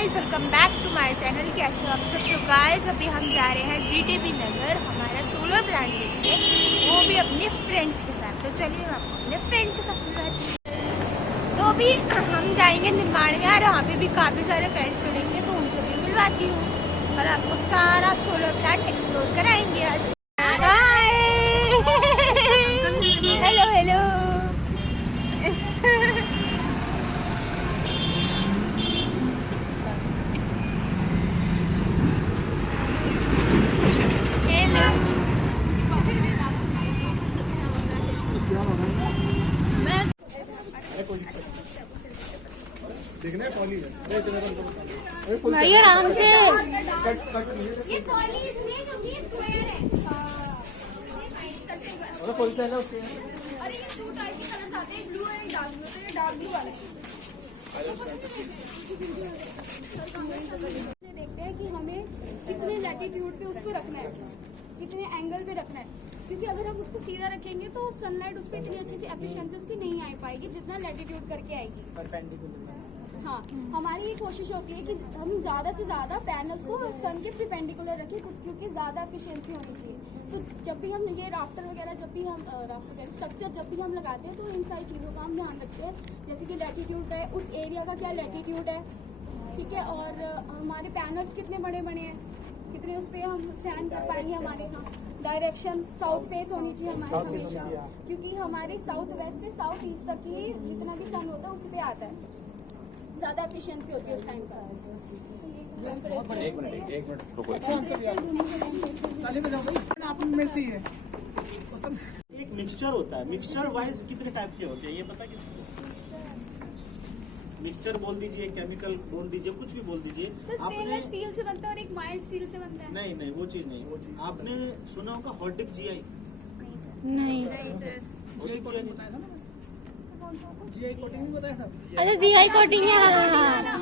Guys, welcome back to my channel. कैसे हो आप सब? तो गाइस अभी हम जा रहे हैं जीटीबी नगर हमारा सोलर प्लांट देखने, वो भी अपने फ्रेंड्स के साथ। तो चलिए मैं आपको अपने फ्रेंड के साथ मिलवाती हूँ। तो अभी हम जाएंगे निर्माण यार, वहाँ पे भी काफ़ी सारे फ्रेंड्स मिलेंगे, तो उनसे भी मिलवाती हूँ और आपको सारा सोलर प्लांट एक्सप्लोर कराएंगे आज। Hello hello. भाई आराम से। ये पॉली इसलिए क्योंकि ये स्क्वायर है। अरे ये टू टाइप के कलर्स आते हैं, ब्लू और डार्क ब्लू। तो ये डार्क ब्लू वाला देखते हैं कि हमें कितने लैटिट्यूड पे उसको रखना है, कितने एंगल पे रखना है, क्योंकि अगर हम उसको सीधा रखेंगे तो सनलाइट उस पर इतनी अच्छी सी एफिशिएंसी उसकी नहीं आ पाएगी जितना लैटिट्यूड करके आएगी। हाँ, हमारी ये कोशिश होती है कि हम ज़्यादा से ज़्यादा पैनल्स को सन के परपेंडिकुलर रखें, क्योंकि ज़्यादा एफिशिएंसी होनी चाहिए। तो जब भी हम ये राफ्टर वगैरह स्ट्रक्चर जब भी हम लगाते हैं तो इन सारी चीज़ों का हम ध्यान रखते हैं, जैसे कि लैटिट्यूड है, उस एरिया का क्या लैटिट्यूड है, ठीक है, और हमारे पैनल्स कितने बड़े बड़े हैं, कितने उस पर हम स्टैंड कर पाएंगे। हमारे यहाँ डायरेक्शन साउथ फेस होनी चाहिए हमारे हमेशा, क्योंकि हमारे साउथ वेस्ट से साउथ ईस्ट तक ही जितना भी सन होता है उसी पे आता है, ज़्यादा एफिशिएंसी होती है उस टाइम पर। एक मिनट रुको। एक मिक्सचर होता है, मिक्सचर वाइज कितने टाइप के होते हैं ये पता किसको? मिक्सचर बोल दीजिए, केमिकल बोल दीजिए, कुछ भी बोल दीजिए। स्टेनलेस स्टील से बनता है और एक माइल्ड स्टील से बनता है। नहीं नहीं, वो चीज नहीं। आपने सुना होगा हॉट डिप जीआई? नहीं अच्छा, जीआई कोटिंग है।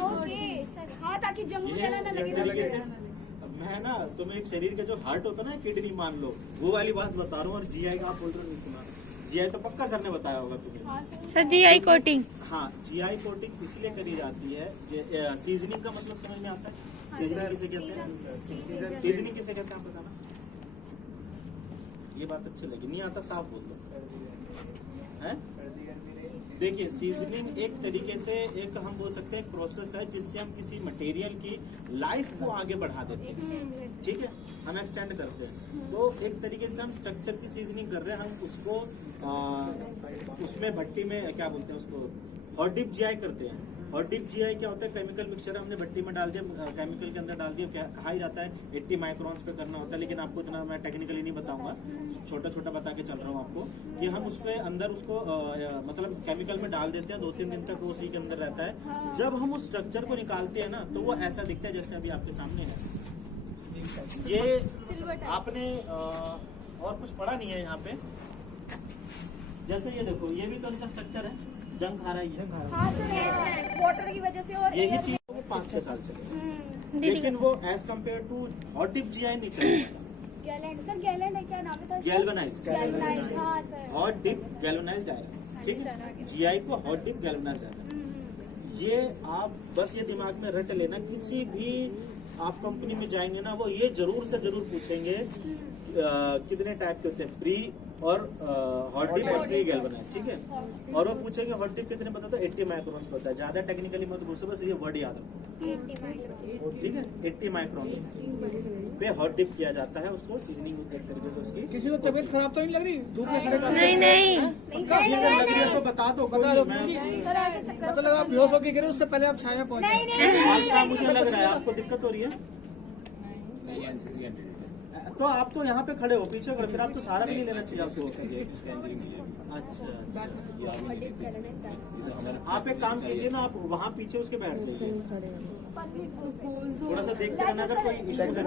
ओके सर, हाँ, ताकि जंग वगैरह ना लगे। मैं ना तुम्हें एक शरीर का जो हार्ट होता है ना, किडनी मान लो, वो वाली बात बता रहा हूँ। और जीआई का आप बोल रहे हो नहीं सुना? जीआई तो पक्का सर ने बताया होगा तुम्हें। सर जीआई कोटिंग, हाँ, जीआई कोटिंग इसलिए करी जाती है। सीजनिंग का मतलब समझ में आता है? सीजनिंग किसे कहते हैं? सीजनिंग किसे कहते हैं आप बताना। ये बात अच्छी लगी, नहीं आता साफ बोल दो। हैं? देखिए, सीजनिंग एक तरीके से एक हम बोल सकते हैं प्रोसेस है जिससे हम किसी मटेरियल की लाइफ को आगे बढ़ा देते हैं, ठीक है, हम एक्सटेंड करते हैं। तो एक तरीके से हम स्ट्रक्चर की सीजनिंग कर रहे हैं, हम उसको उसमें भट्टी में क्या बोलते हैं उसको, हॉट डिप जीआई करते हैं। हॉट डिप जीआई क्या होता है? केमिकल मिक्सचर हमने भट्टी में डाल दिया, केमिकल के अंदर डाल दिया, कहा ही जाता है 80 माइक्रोन्स पे करना होता है, लेकिन आपको इतना मैं टेक्निकली नहीं बताऊंगा, छोटा छोटा बता के चल रहा हूँ आपको कि हम उसके अंदर उसको मतलब केमिकल में डाल देते हैं, 2-3 दिन तक वो उसी के अंदर रहता है। जब हम उस स्ट्रक्चर को निकालते हैं ना, तो वो ऐसा दिखता है जैसे अभी आपके सामने है। ये आपने और कुछ पढ़ा नहीं है यहाँ पे। जैसे ये देखो, ये भी तो उनका स्ट्रक्चर है, जंग खा रहा है। हाँ सर, ये वाटर की वजह से। और यही चीज 5-6 साल चले, लेकिन वो as compare to hot dip GI नहीं चल पाया। गैलेंड सर, गैलेंड है, क्या नाम था? गैल्वेनाइज्ड। हाँ sir, hot dip galvanised iron, ठीक है। जीआई को हॉट डिप गैल्वेनाइज्ड आयरन। ये आप बस ये दिमाग में रट लेना, किसी भी आप कंपनी में जाएंगे ना, वो ये जरूर से जरूर पूछेंगे कितने टाइप के होते हैं, प्री और हॉट डिप और प्री गैल्वेनाइज्ड, ठीक है। और वो पूछेंगे हॉट डिप कितने पता, तो 80 माइक्रोन्स पता है। ज्यादा टेक्निकली मत पूछो, बस ये वर्ड याद रखो, ठीक है। 80 माइक्रोन्स पे हॉट डिप किया जाता है, उसको सीजनिंग एक तरीके से उसकी। किसी को तबीयत खराब तो नहीं लग रही? धूप में खड़े नहीं नहीं, लग रही है तो बता दो, कोई नहीं। मतलब आप बेहोश होकर गिरे, उससे पहले आप छाया में पहुंच गए। मुझे लग रहा है आपको दिक्कत हो रही है, तो आप तो यहाँ पे खड़े हो, पीछे खड़े, फिर आप तो सारा भी नहीं लेना चाहिए आपको। अच्छा, आप एक काम कीजिए ना, आप वहाँ पीछे उसके बैठ जाइए, थोड़ा सा देखते रहना अगर कोई इश्यू है।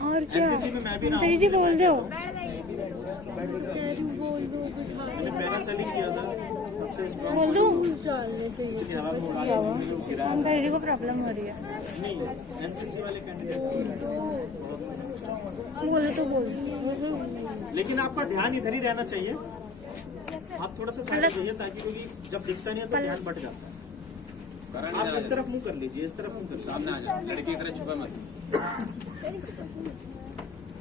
और क्या? एनसीसी में मैं भी ना दीदी बोल दो। मैंने पैरासेलिंग किया था, तब से बोल दो। गिरा दीदी को प्रॉब्लम हो रही है। नहीं, एनसीसी वाले कैंडिडेट। बोल दो तो बोल दो। लेकिन आपका ध्यान इधर ही रहना चाहिए, आप थोड़ा सा साइड जाइए, ताकि क्योंकि जब दिखता नहीं है तो ध्यान बढ़ जाता है। आप इस तरफ मुंह कर लीजिए, इस तरफ मुंह कर लीजिए। सामने आ जा, लड़की की तरह छुपा मत।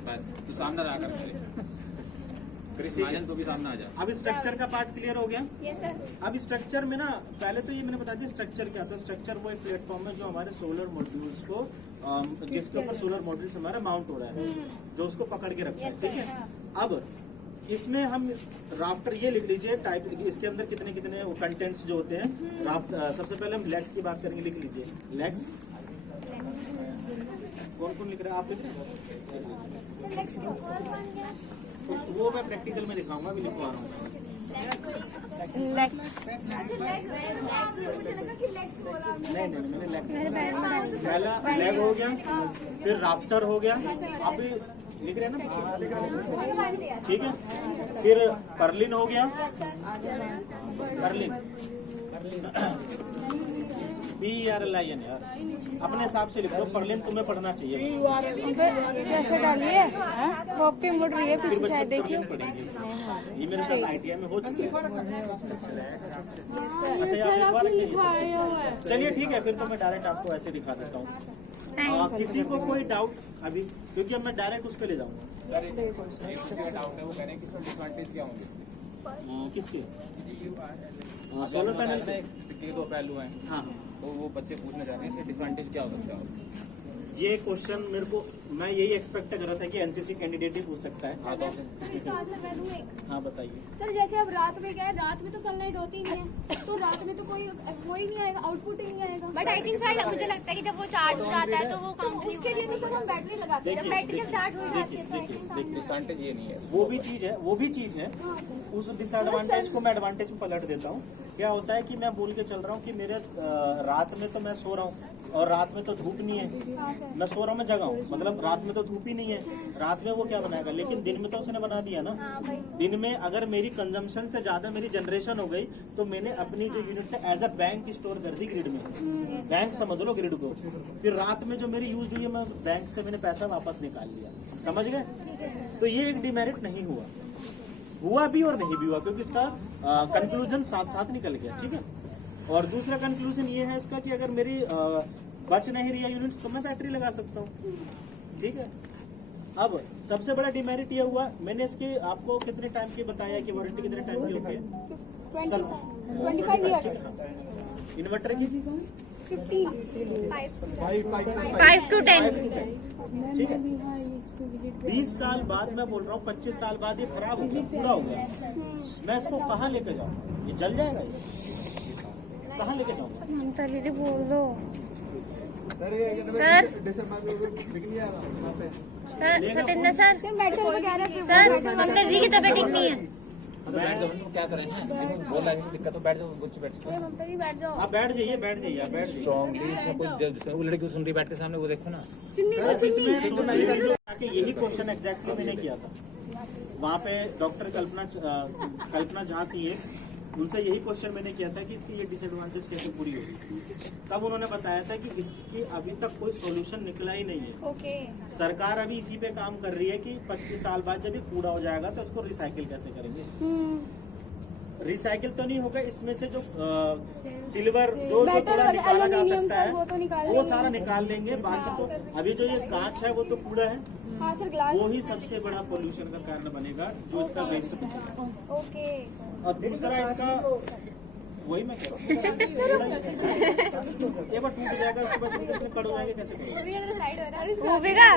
बस तू सामने रहा कर पहले। क्रिस महाजन तू भी सामने आ जा। अब स्ट्रक्चर का पार्ट क्लियर हो गया। Yes sir. अब स्ट्रक्चर में ना पहले तो ये मैंने बता दिया स्ट्रक्चर क्या था। स्ट्रक्चर वो एक प्लेटफॉर्म है जो हमारे सोलर मॉड्यूल्स को जिसके ऊपर सोलर मॉड्यूल्स हमारा माउंट हो रहा है, जो उसको पकड़ के रखता है, Yes, ठीक sir. है। अब इसमें हम राफ्टर ये लिख लीजिए टाइप, इसके अंदर कितने कितने कंटेंट्स जो होते हैं राफ्ट। सबसे पहले हम लेग्स की बात करेंगे, लिख लीजिए लेग्स। कौन कौन लिख रहा है? आप लिख रहे हैं? वो मैं प्रैक्टिकल में दिखाऊंगा, अभी लिखवा रहा हूँ। लेग्स नहीं मैंने लेग पहला लेग हो गया, फिर राफ्टर हो गया। आप भी लिख रहे हैं ना? ठीक है। फिर पर्लिन हो गया, पर्लिन PRLIN यार, अपने हिसाब से लिखो। पर्लिन तुम्हें पढ़ना चाहिए। कैसे डालिए? होप की मुड़ रही है फिर पीछे बच्चे शायद, देखिए। पर्लिन पढ़ेंगे। ये मेरे साथ ITI में हो चुका है। अच्छा यार, चलिए ठीक है, फिर तो मैं डायरेक्ट आपको ऐसे दिखा देता हूँ। किसी को कोई डाउट अभी, क्योंकि अब मैं डायरेक्ट उस पर ले जाऊंगा। एक डाउट है, वो कह रहे हैं कि इसमें डिसएडवांटेज क्या होंगे? किसके? सोलर पैनल में सिक्के दो पहलू हैं। हाँ, तो वो बच्चे पूछना चाह रहे हैं इससे डिसएडवांटेज क्या हो सकता है? ये क्वेश्चन मेरे को, मैं यही एक्सपेक्ट कर रहा था कि NCC कैंडिडेट ही पूछ सकता है। हाँ तो सर इसका आंसर मैं दूं एक। हाँ बताइए। सर जैसे अब रात में गए, रात में तो सनलाइट होती नहीं है, तो रात में तो कोई वो ही नहीं आएगा, आउटपुट ही नहीं आएगा। बट आई थिंक सर मुझे लगता है कि जब वो चार्ज हो जाता है तो वो तो उसके लिए तो सर हम बैटरी लगाते हैं। जब बैटरी जब चार्ज हो जाती है तो आई थिंक डिसएडवांटेज ये नहीं है। वो भी चीज है। उस डिसएडवांटेज को मैं एडवांटेज में पलट देता हूँ। क्या होता है कि मैं बोल के चल रहा हूँ कि मेरे रात में तो मैं सो रहा हूँ और रात में तो धूप नहीं है, मैं सो रहा हूँ, मैं जगा हूँ, मतलब रात में तो धूप ही नहीं है। रात में वो क्या बनाएगा, लेकिन दिन में तो उसने बना दिया ना। दिन में अगर मेरी कंजम्पशन से ज्यादा मेरी जनरेशन हो गई तो मैंने अपनी जो यूनिट से एज अ बैंक स्टोर कर दी ग्रिड में। बैंक समझ लो ग्रिड को। फिर रात में जो मेरी यूज हुई है, मैं बैंक से मैंने पैसा वापस निकाल लिया। समझ गए? तो ये एक डिमेरिट नहीं हुआ भी और नहीं भी हुआ, क्योंकि इसका कंक्लूजन साथ साथ निकल गया। ठीक है। और दूसरा कंक्लूजन ये है इसका कि अगर मेरी बच नहीं रही है यूनिट्स तो मैं बैटरी लगा सकता हूँ। ठीक है। अब सबसे बड़ा डिमेरिट ये हुआ, मैंने इसके आपको कितने टाइम की बताया कि वारंटी कितने टाइम की होती है? 25 years। इन्वर्टर की 5 to 10। ठीक है। 20 साल बाद मैं बोल रहा हूँ, 25 साल बाद ये खराब हो गया, पूरा हो गया, मैं इसको कहाँ लेके जाऊँ? ये जल जाएगा, ये कहाँ लेके जाऊँगा? ममता दीदी बोल दो। सर सत्येंद्र सर, सर ममता दीदी की तबीयत ठीक नहीं है। बैठ जाओ, क्या करें? बोल रहा है दिक्कत तो बैठ जाओ, कुछ बैठ जाओ। बैठ जाओ। आप बैठ जाइए, बैठ जाइए, आप बैठ जाइए। स्ट्रॉन्गली इसमें कोई वो लड़की सुन रही बैठ के सामने, वो देखो ना। यही क्वेश्चन एग्जैक्टली मैंने किया था वहाँ पे। डॉक्टर कल्पना झा थी, उनसे यही क्वेश्चन मैंने किया था कि इसकी ये डिसएडवांटेज कैसे पूरी होगी। तब उन्होंने बताया था कि इसकी अभी तक कोई सॉल्यूशन निकला ही नहीं है। ओके। सरकार अभी इसी पे काम कर रही है कि 25 साल बाद जब ये कूड़ा हो जाएगा तो इसको रिसाइकिल कैसे करेंगे। रिसाइकिल तो नहीं होगा, इसमें से जो सिल्वर जो थोड़ा निकाला जा सकता है वो सारा निकाल लेंगे। बाकी तो अभी जो ये कांच है वो तो कूड़ा है। हाँ सर, ग्लास। वो ही सबसे बड़ा पोल्यूशन का कारण बनेगा, जो इसका वेस्ट बचेगा। ओके। और दूसरा इसका वही मैं कह रहा हूँ, एक बार टूट जाएगा उसके बाद इतने कट हो जाएगा, कैसे करेंगे? होगा।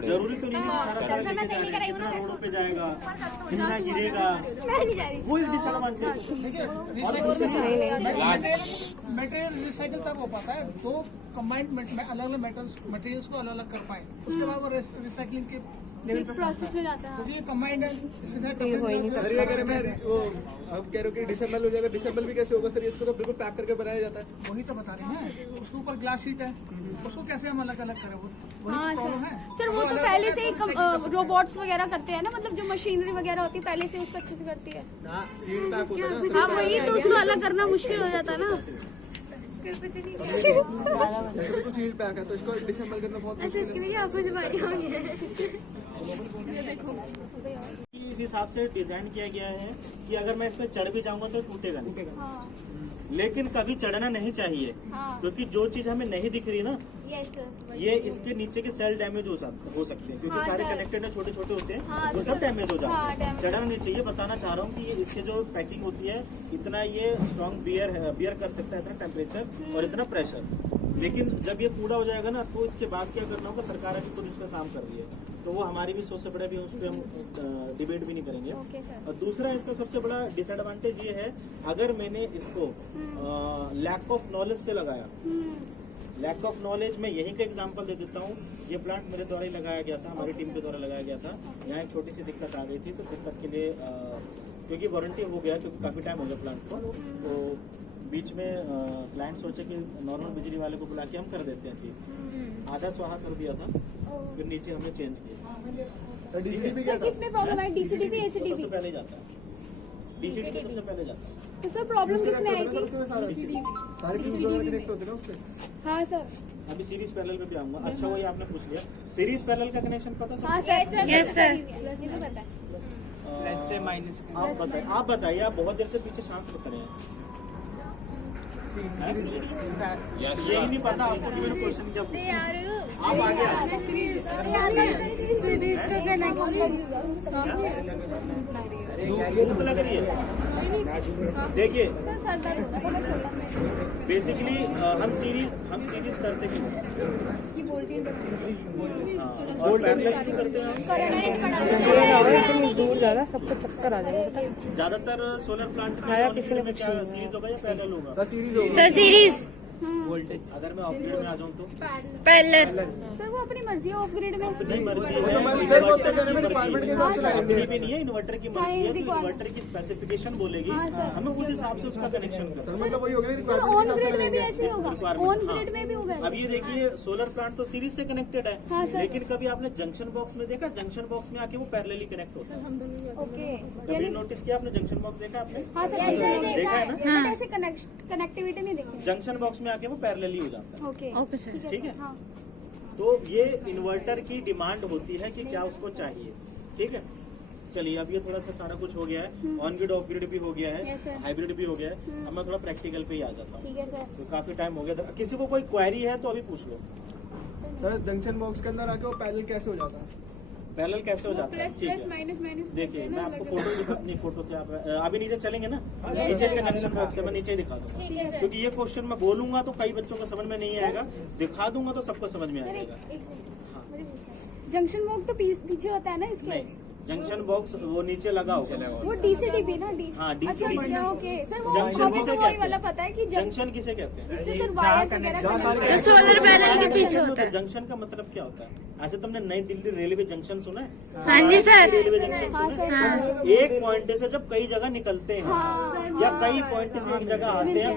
जरूरी तो नहीं है कि सारा इतना रोडों पे जाएगा, कितना गिरेगा, वो एक डिसएडवांटेज। मटेरियल रिसाइकल तब हो पाता है तो कंबाइंड अलग अलग मटेरियल्स को अलग अलग कर पाए, उसके बाद वो रिसाइकलिंग के लेवल पे प्रोसेस में जाता है। क्योंकि ये कंबाइंड है। सर ये कह रहे मैं वो अब कह रहे हो कि डिसेंबल हो जाएगा। डिसेंबल भी कैसे होगा सर? इसको तो बिल्कुल पैक करके बनाया जाता है। वही तो बता रहे हैं, उसके ऊपर ग्लास शीट है, उसको कैसे हम अलग अलग करें? वही हाँ प्रॉब्लम सर। है। सर वो तो पहले से ही रोबोट्स वगैरह करते हैं ना, मतलब जो मशीनरी वगैरह होती है पहले से उसको अच्छे से करती है। हाँ सील पैक होता है ना। हाँ वही तो, उसको अलग करना मुश्किल हो जाता है ना। ऐसे बिल्कुल सील पैक है तो इसको डिसेंबल करना बहुत मुश्किल है। इस हिसाब से डिजाइन किया गया है कि अगर मैं इस पे चढ़ भी जाऊंगा तो टूटेगा नहीं, हाँ लेकिन कभी चढ़ना नहीं चाहिए, हाँ क्योंकि जो चीज हमें नहीं दिख रही ना, यस सर ये इसके नीचे के सेल डैमेज हो सकते हैं, क्योंकि हाँ, सारे सर। कनेक्टेड छोटे छोटे होते हैं, हाँ, वो सब डैमेज हो जाते हाँ, हैं। damage। चढ़ना नहीं चाहिए। बताना चाह रहा हूँ कि ये इसके जो पैकिंग होती है, इतना ये स्ट्रॉन्ग बियर कर सकता है, इतना टेम्परेचर और इतना प्रेशर। लेकिन जब ये कूड़ा हो जाएगा ना, तो इसके बाद क्या करना होगा, सरकार अभी खुद इस पर काम कर रही है, तो वो हमारी भी सोच से बड़ा भी, उस पर हम डिबेट भी नहीं करेंगे। Okay sir. और दूसरा इसका सबसे बड़ा डिसएडवांटेज ये है, अगर मैंने इसको लैक ऑफ नॉलेज से लगाया, लैक ऑफ नॉलेज में यहीं का एग्जांपल दे देता हूँ। ये प्लांट मेरे द्वारा ही लगाया गया था, हमारी टीम के द्वारा लगाया गया था। यहाँ एक छोटी सी दिक्कत आ गई थी, तो दिक्कत के लिए क्योंकि वारंटी हो गया, क्योंकि काफ़ी टाइम हो गया प्लांट को, तो बीच में क्लाइंट सोचे कि नॉर्मल बिजली वाले को बुला के हम कर देते हैं ठीक, आधा स्वाहा कर दिया था, फिर नीचे हमने चेंज किया। सर डीसीडीपी क्या सर था? किसमें प्रॉब्लम है, डीसीडीपी सबसे एसीडीपी? पहले जाता है डीसीडीपी, सबसे पहले जाता है। तो सर प्रॉब्लम किसमें आई थी? सारे फ्यूज वगैरह कनेक्ट होते हैं ना उससे। हाँ सर। अभी सीरीज पैरेलल पे भी आऊंगा। अच्छा वही आपने पूछ लिया, सीरीज पैरेलल का कनेक्शन पता सर? हाँ सर Yes, sir. ये तो पता है। प्लस से माइनस आप बताइए, आप बहुत देर से पीछे शांत होते रहे हैं। यस यही नहीं पता आपको कि मैंने क्वेश्चन क्या पूछा। आप आगे धूप लग रही है। देखिए बेसिकली हम सीरीज करते क्यों हैं? और पैरेलल क्यों करते हैं? दूर जाना सबको चक्कर आ जाएगा। ज्यादातर सोलर प्लांट में क्या सीरीज होगा या पैरेलल होगा? सर सीरीज होगा। सर सीरीज अगर मैं ऑफ ग्रिड में आ जाऊँ तो पैरेलल। सर वो अपनी मर्जी है ऑफ ग्रिड में। अपनी मर्जी तो हमारे है। सर वो तो कहने में रिक्वायरमेंट के हिसाब से लाएंगे। भी नहीं है, इन्वर्टर की मर्जी है, तो इन्वर्टर की स्पेसिफिकेशन बोलेगी, हमें उस हिसाब से उसका कनेक्शन करना सर मतलब वही हो गया सर रिक्वायरमेंट ऑन के हिसाब से ग्रिड में भी लेंगे। ऐसे ही होगा, Requirement, ऑन हाँ। ग्रिड में भी होगा अब ऐसे। ये देखिए सोलर प्लांट तो सीरीज से कनेक्टेड है, हाँ, सर। लेकिन कभी आपने जंक्शन बॉक्स में देखा, जंक्शन बॉक्स में आके वो पैरेलली कनेक्ट होता है। ओके कभी नोटिस किया आपने जंक्शन बॉक्स देखा आपने? हाँ सर देखा है ना? बट ऐसे कनेक्टिविटी नहीं देखी। जंक्शन बॉक्स में आके वो पैरेलली हो जाता है। Okay okay sir. ठीक है। हाँ तो ये इन्वर्टर की डिमांड होती है कि क्या उसको चाहिए। ठीक है, चलिए अब ये थोड़ा सा सारा कुछ हो गया है, ऑन ग्रिड ऑफ ग्रिड भी हो गया है, Yes, sir. हाइब्रिड भी हो गया है। अब मैं थोड़ा प्रैक्टिकल पे ही आ जाता हूँ, ठीक है सर। तो काफी टाइम हो गया था। किसी को कोई क्वेरी है तो अभी पूछ लो। सर जंक्शन बॉक्स के अंदर आके वो पैरेलल कैसे हो जाता है? पैरेलल कैसे हो जाता है? प्लस ठीक प्लस है, माइनस माइनस देखिए मैं आपको फोटो दिखा, नहीं फोटो क्या आप अभी नीचे चलेंगे ना, नीचे का जंक्शन बॉक्स है, मैं नीचे ही दिखा दूंगा, क्योंकि ये क्वेश्चन मैं बोलूंगा तो कई बच्चों को समझ में नहीं आएगा, दिखा दूंगा तो सबको समझ में आ जाएगा। जंक्शन बॉक्स तो पीछे होता है ना इसके? नहीं, जंक्शन बॉक्स वो नीचे लगा होगा। वो डीसीडीपी ना हाँ, अच्छा DCDP अच्छा ओके सर। वो जंक्शन हमें किसे तो कहते वही वाला हैं? पता है कि जंक्शन किसे कहते हैं? जिससे सर वायर वगैरह तो सोलर पैनल के पीछे होता है। जंक्शन का मतलब क्या होता है? ऐसे तुमने नई दिल्ली रेलवे जंक्शन सुना है? हाँ जी सर। रेलवे जंक्शन हाँ सुना सर। है? एक पॉइंट से जब कई जगह निकलते हैं या कई पॉइंट से एक जगह आते हैं,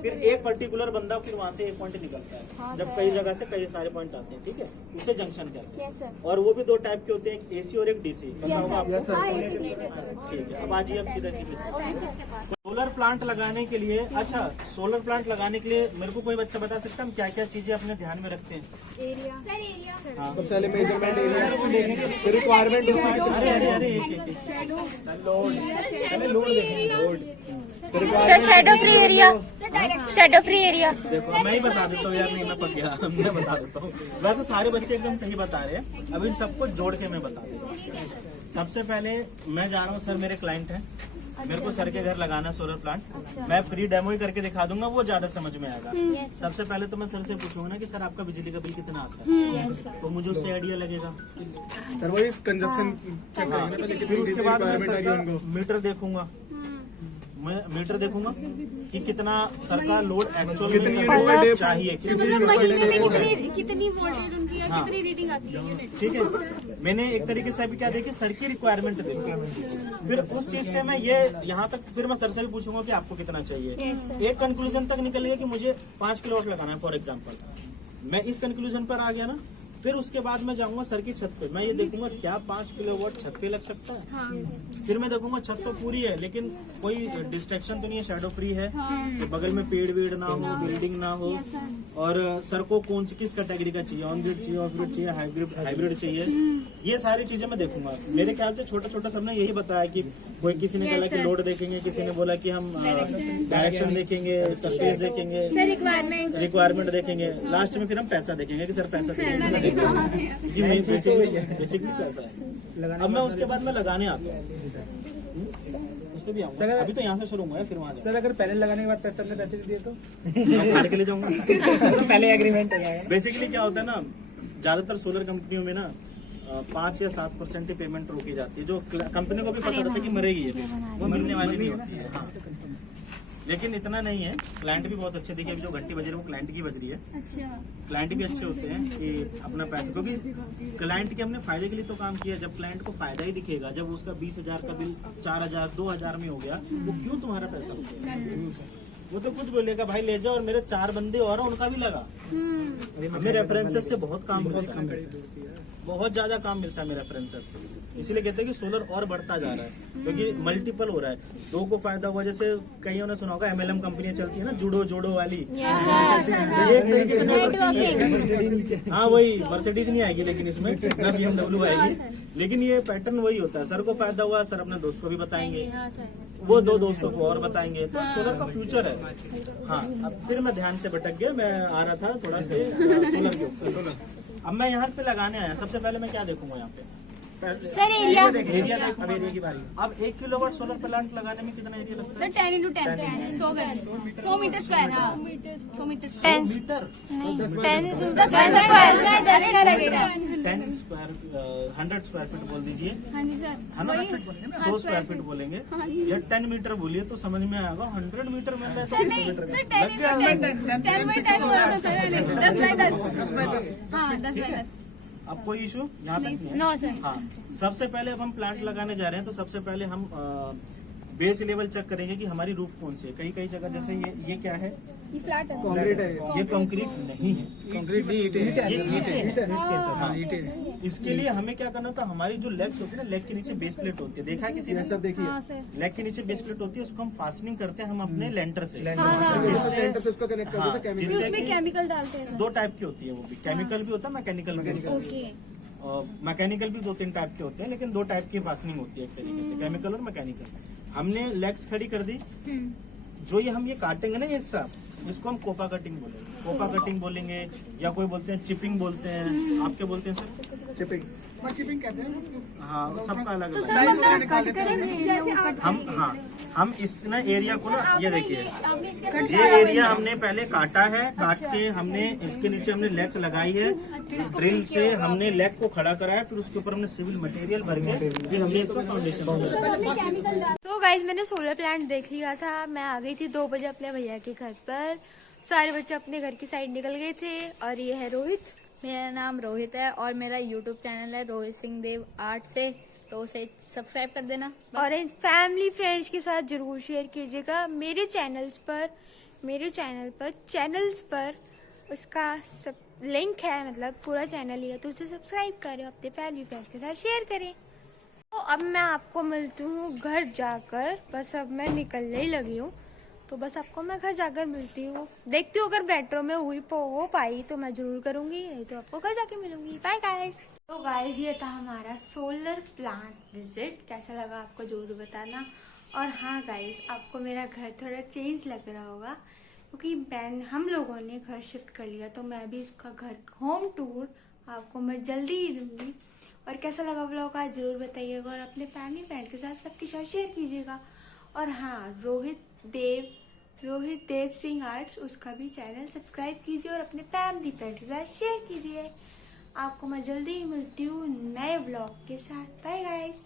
फिर एक पर्टिकुलर बंदा फिर वहाँ से एक पॉइंट निकलता है। जब कई जगह से कई सारे पॉइंट आते हैं, ठीक है, उसे जंक्शन कहते हैं। Yes sir. और वो भी दो टाइप के होते हैं, एक एसी और एक डीसी। पता यस होगा आपको? सर। हाँ ऐसे ठीक है, अब आ जाइए अब सीधा सीधा। और किसके पास? सोलर प्लांट लगाने के लिए, अच्छा सोलर प्लांट लगाने के लिए मेरे को कोई बच्चा बता सकता है हम क्या क्या चीजें अपने ध्यान में रखते हैं? एरिया सर एरिया हाँ, सबसे पहले मेजरमेंट एरिया, वो देखेंगे। फिर रिक्वायरमेंट उसकी कितनी अरे अरे अरे एक एक sir shadow free area. Shadow free area. देखो मैं ही बता देता हूँ यार, नहीं मैं पक गया, मैं बता देता हूँ। वैसे सारे बच्चे एकदम सही बता रहे हैं, अब इन सबको जोड़ के मैं बता देता हूँ। सबसे पहले मैं जा रहा हूँ, सर मेरे क्लाइंट हैं, मेरे को सर के घर लगाना सोलर प्लांट, मैं फ्री डेमो ही करके दिखा दूंगा, वो ज्यादा समझ में आएगा। सबसे पहले तो मैं सर से पूछूंगा ना कि सर आपका बिजली का बिल कितना आता है, तो मुझे उससे आइडिया लगेगा। सर वही कंजप्शन चेक करेंगे ना पहले फिर कितनी उसके बाद मैं रिक्वायरमेंट सर आएगी का उनको। मीटर देखूंगा, मैं मीटर देखूंगा कि कितना सर का लोड एक्चुअल कितनी में यूनिट पर डे चाहिए। मतलब महीने में कितनी वोल्टेज उनकी या कितनी रीडिंग आती है यूनिट? ठीक है, मैंने एक तरीके से अभी क्या देखी, सर की रिक्वायरमेंट देखी, फिर उस चीज से मैं ये यहाँ तक फिर मैं सर से भी पूछूंगा कि आपको कितना चाहिए। एक कंक्लूजन तक निकलेगा कि मुझे 5 किलोवाट लगाना है फॉर एग्जांपल, मैं इस कंक्लूजन पर आ गया ना, फिर उसके बाद मैं जाऊंगा सर की छत पे, मैं ये देखूंगा क्या 5 किलोवाट छत पे लग सकता है। फिर मैं देखूंगा छत तो पूरी है लेकिन कोई डिस्ट्रैक्शन तो नहीं है, शैडो फ्री है, तो बगल में पेड़ वेड़ ना हो, बिल्डिंग ना हो, और सर को कौन सी किस कैटेगरी का चाहिए, ऑन ग्रिड चाहिए, ऑफ ग्रिड चाहिए, हाइब्रिड चाहिए, ये सारी चीजें मैं देखूंगा। मेरे ख्याल से छोटा छोटा सबने यही बताया कि कोई किसी ने बोला कि लोड देखेंगे, किसी ने बोला कि हम डायरेक्शन देखेंगे, सरफेस देखेंगे, रिक्वायरमेंट देखेंगे, लास्ट में फिर हम पैसा देखेंगे कि सर पैसा देखेंगे, बेसिकली पैसा है। अब मैं उसके बाद मैं लगाने आता हूँ, उस पर भी आऊंगा। अभी तो यहाँ से शुरू हुआ है, फिर वहाँ सर अगर पैनल लगाने के बाद पैसे दिए तो जाऊंगा के लिए जाऊंगा। तो पहले एग्रीमेंट हो जाएगा। बेसिकली क्या होता है ना, ज्यादातर सोलर कंपनियों में ना 5 या 7% ही पेमेंट रोकी जाती है, जो कंपनी को भी पता रहता है कि मरेगी ये, वो मिलने वाली नहीं होती है। हाँ। लेकिन इतना नहीं है, क्लाइंट भी बहुत अच्छे, देखिए अभी जो घंटी बज रही है वो क्लाइंट की बज रही है। अच्छा। क्लाइंट भी अच्छे होते हैं कि अपना पैसा, क्योंकि क्लाइंट के हमने फायदे के लिए तो काम किया। जब क्लाइंट को फायदा ही दिखेगा, जब उसका 20,000 का बिल 4,000 2,000 में हो गया, वो क्यों तुम्हारा पैसा लगा? वो तो कुछ बोलेगा भाई ले जाओ, और मेरे 4 बंदे और हैं, उनका भी लगा। हमें रेफरेंसेस से बहुत काम मिलता है, बहुत ज्यादा काम मिलता है मेरे रेफरेंसेस से। इसीलिए कहते हैं कि सोलर और बढ़ता जा रहा है, क्योंकि मल्टीपल हो रहा है, दो को फायदा हुआ। जैसे कईयों ने सुना होगा MLM कंपनियां चलती है ना, जुडो वाली, ये एक तरीके से नेटवर्किंग है। हाँ वही, मर्सिडीज नहीं आएगी लेकिन इसमें ना BMW आएगी, लेकिन ये पैटर्न वही होता है। सर को फायदा हुआ, सर अपने दोस्त को भी बताएंगे, वो 2 दोस्तों को और बताएंगे, तो सोलर का फ्यूचर है। हाँ, अब फिर मैं ध्यान से भटक गया, मैं आ रहा था थोड़ा से सोलर के ऊपर। अब मैं यहाँ पे लगाने आया, सबसे पहले मैं क्या देखूंगा यहाँ पे, सर एरिया एरिया देखो। अब एरिया की बारी, अब 1 किलोवाट सोलर प्लांट लगाने में कितना एरिया लगता है? सर 10 × 10 100 गज, 100 मीटर स्क्वायर। हाँ 100 मीटर 10 मीटर 10 स्क्वायर 10 का लगेगा। 10 स्क्वायर 100 स्क्वायर फीट बोल दीजिए, हाँ जी सर, है ना? वही 100 स्क्वायर फीट बोलेंगे या 10 मीटर बोलिए तो समझ में आएगा। 100 मीटर मिल रहा है तो सर 20 नहीं मीटर सर का 10 × 10 बोला था सर, 10 बाय 10। हाँ 10 बाय 10। अब कोई इशू यहाँ तक नहीं है। No sir. हाँ, सबसे पहले अब हम प्लांट लगाने जा रहे हैं, तो सबसे पहले हम बेस लेवल चेक करेंगे कि हमारी रूफ कौन सी है। कई जगह जैसे ये क्या है, ये फ्लैट है, कंक्रीट है, ये कंक्रीट नहीं है, कंक्रीट नहीं, ईंटें हैं, ये ईंटें हैं। हाँ ईंटें हैं। इसके लिए हमें क्या करना था, हमारी जो लेग्स होती है ना, लेग के नीचे बेस प्लेट होती है, देखा है किसी ने? सर देखिए हाँ सर। लेग के नीचे बेस प्लेट होती है, उसको हम फास्टनिंग करते हैं हम अपने लेंटर से। लेंटर से इसको कनेक्ट कर हाँ, देते हैं जिससे उसमें कि केमिकल डालते हैं। 2 टाइप की होती है, वो भी केमिकल भी होता है, मैकेनिकल भी होता है। ओके। मैकेनिकल भी 2-3 टाइप के होते हैं, लेकिन 2 टाइप की फास्टनिंग होती है एक तरीके से, केमिकल और मैकेनिकल। हमने लेग्स खड़ी कर दी, जो ये हम ये काटेंगे ना ये हिस्सा, इसको हम कोपा कटिंग बोलेंगे, कोपा कटिंग बोलेंगे, या कोई बोलते हैं चिपिंग बोलते हैं। आप क्या बोलते हैं सर? चिपिंग चिपिंग कहते हैं। हाँ, सबका अलग तो अलग। सर मतलब कट करेंगे जैसे आप हम इस ना एरिया को ना, ये देखिए आपने इसके ये एरिया हमने पहले काटा है, काट के हमने इसके नीचे हमने लेग्स लगाई है, ड्रिल से हमने लेग को खड़ा कराया, फिर उसके ऊपर हमने सिविल मटेरियल भर के फिर हमने इसका फाउंडेशन बनाया। केमिकल डाल। तो गाइज मैंने सोलर प्लांट देख लिया था। मैं आ गई थी 2 बजे अपने भैया के घर पर। सारे बच्चे अपने घर की साइड निकल गए थे, और ये है रोहित। मेरा नाम रोहित है और मेरा YouTube चैनल है रोहित सिंह देव आर्ट से, तो उसे सब्सक्राइब कर देना। और इन फैमिली फ्रेंड्स के साथ जरूर शेयर कीजिएगा। मेरे चैनल्स पर उसका सब लिंक है, मतलब पूरा चैनल ही है, तो उसे सब्सक्राइब करें, अपने फैमिली फ्रेंड्स के साथ शेयर करें। तो अब मैं आपको मिलती हूँ घर जाकर, बस अब मैं निकलने ही लगी हूँ, तो बस आपको मैं घर जाकर मिलती हूँ। देखती हूँ अगर मेट्रो में हो पाई तो मैं जरूर करूँगी, नहीं तो आपको घर जाके मिलूंगी। Bye guys. तो गाइस ये था हमारा सोलर प्लांट विजिट, कैसा लगा आपको जरूर बताना। और हाँ गाइस, आपको मेरा घर थोड़ा चेंज लग रहा होगा, क्योंकि हम लोगों ने घर शिफ्ट कर लिया, तो मैं भी इसका घर होम टूर आपको मैं जल्दी ही दूंगी। और कैसा लगा व्लॉग आज जरूर बताइएगा, और अपने फैमिली फ्रेंड के साथ सबके साथ शेयर कीजिएगा। और हाँ, रोहित देव सिंह आर्ट्स, उसका भी चैनल सब्सक्राइब कीजिए और अपने फैमिली फ्रेंड के साथ शेयर कीजिए। आपको मैं जल्दी ही मिलती हूँ नए व्लॉग के साथ। Bye guys.